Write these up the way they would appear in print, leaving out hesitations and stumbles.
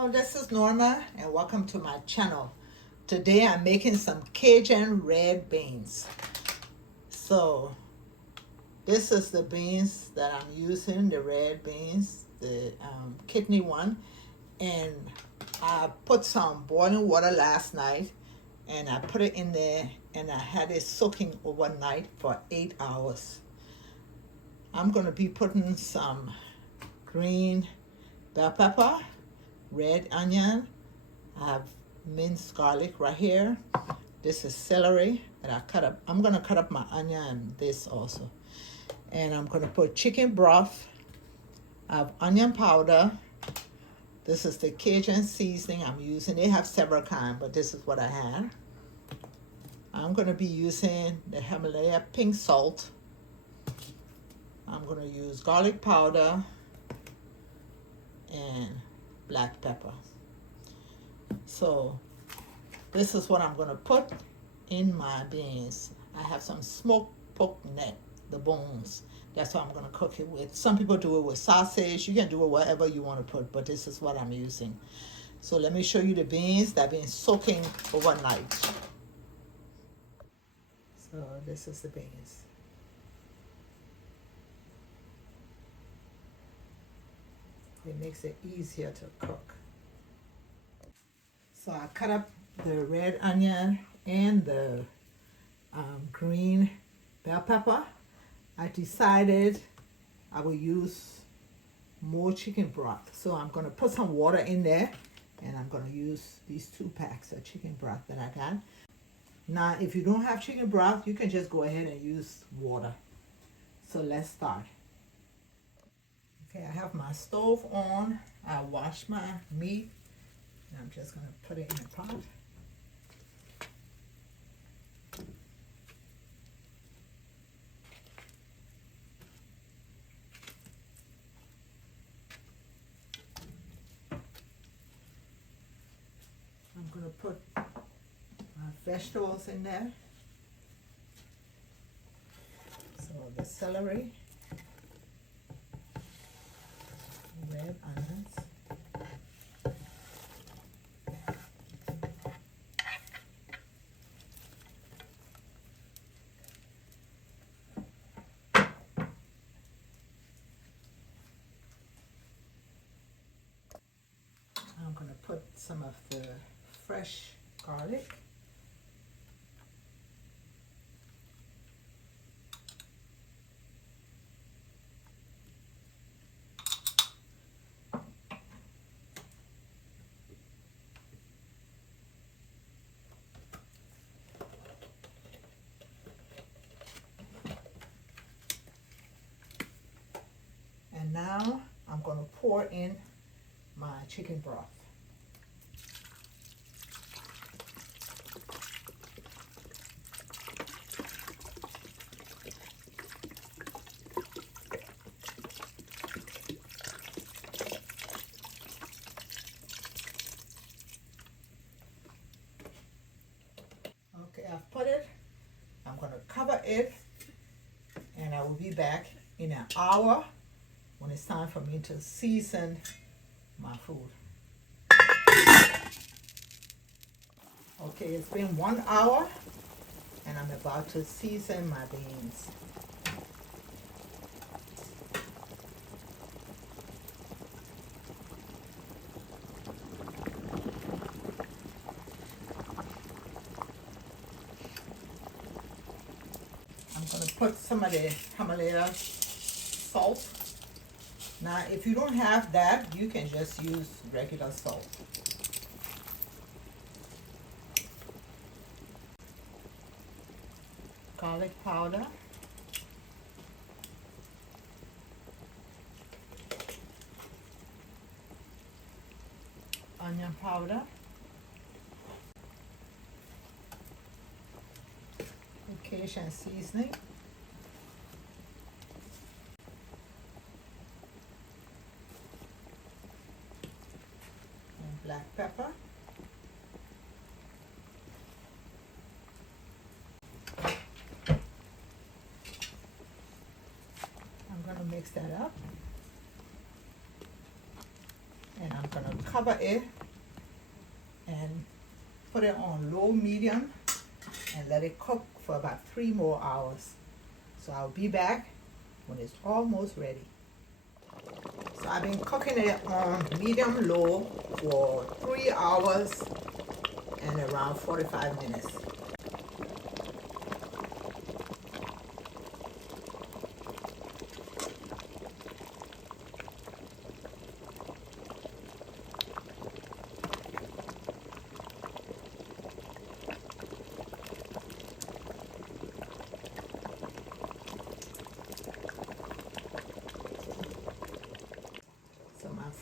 Hello, this is Norma and welcome to my channel. Today I'm making some Cajun red beans. So this is the beans that I'm using, the red beans, the kidney one. And I put some boiling water last night and I put it in there and I had it soaking overnight for 8 hours. I'm going to be putting some green bell pepper, red onion. I have minced garlic right here. This is celery that I cut up. I'm going to cut up my onion and this also. And I'm going to put chicken broth. I have onion powder. This is the Cajun seasoning I'm using. They have several kinds, but this is what I have. I'm going to be using the Himalaya pink salt. I'm going to use garlic powder and black pepper. So this is what I'm going to put in my beans. I have some smoked pork neck, the bones. That's what I'm going to cook it with. Some people do it with sausage. You can do it whatever you want to put, but this is what I'm using. So let me show you the beans that have been soaking overnight. So this is the beans. It makes it easier to cook. So I cut up the red onion and the green bell pepper. I decided I will use more chicken broth. So I'm going to put some water in there and I'm going to use these 2 packs of chicken broth that I got. Now, if you don't have chicken broth, you can just go ahead and use water. So let's start. Okay, I have my stove on. I wash my meat. And I'm just going to put it in a pot. I'm going to put my vegetables in there. So the celery, red onions, I'm going to put some of the fresh garlic. And now I'm going to pour in my chicken broth. Okay, I've put it. I'm going to cover it and I will be back in an hour when it's time for me to season my food. Okay, it's been 1 hour and I'm about to season my beans. I'm going to put some of the Himalaya salt. Now, if you don't have that, you can just use regular salt. Garlic powder. Onion powder. Cajun seasoning. And black pepper. I'm going to mix that up. And I'm gonna cover it and put it on low medium and let it cook for about 3 more hours. So I'll be back when it's almost ready. So I've been cooking it on medium low for 3 hours and around 45 minutes.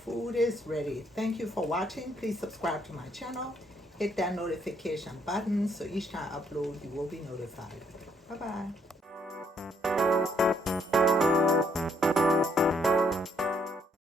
Food is ready. Thank you for watching. Please subscribe to my channel. Hit that notification button so each time I upload you will be notified. Bye bye.